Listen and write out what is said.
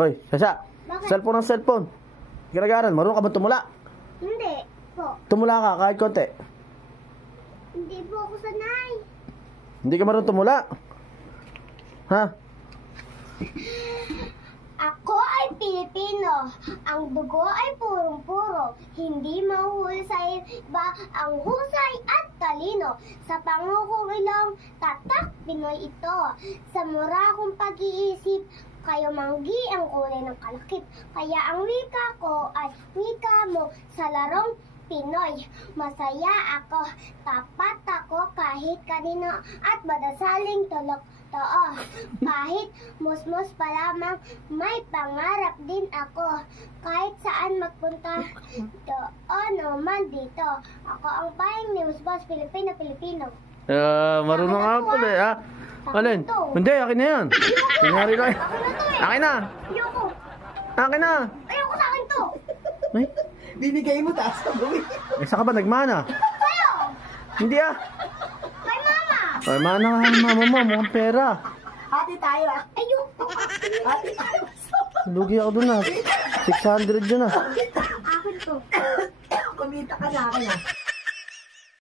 Hoy, Sasha. Bakit? Cellphone ng cellphone. Ginagaran, marunong ka ba tumula? Hindi po. Tumula ka kahit konti. Hindi po ako sanay. Hindi ka marunong tumula. Ha? Ako ay Pilipino. Ang dugo ay purong-puro. Hindi mahuhuli sa iba ang husay at talino. Sa pangukong ilong, tatak Pinoy ito. Sa mura kong pag-iisip, kayo manggi ang kulay ng kalakip. Kaya ang wika ko ay wika mo sa larong Pinoy. Masaya ako, tapat ako kahit kanino at madasaling tulok. Kahit musmus pa lamang, may pangarap din ako. Kahit saan magpunta, doon naman dito. Ako ang payang ni Musbos Pilipino. Marunong nga pala eh, ha? Alin? Hindi, akin na yan. Kunyari lang. Akin na. Ayoko. Akin na. Ayoko sa akin to. Ay, Binigay mo, taas ka gawin. saan ka ba nagmana? Kayo. Hindi ah. Kay mama. Ay, mana nga ang mama mo, mukhang pera. Ate tayo ah. Ayoko. Ate tayo. Lugi ako dun ah. 600 dyan ah. Akin to. Kumita ka na akin ah.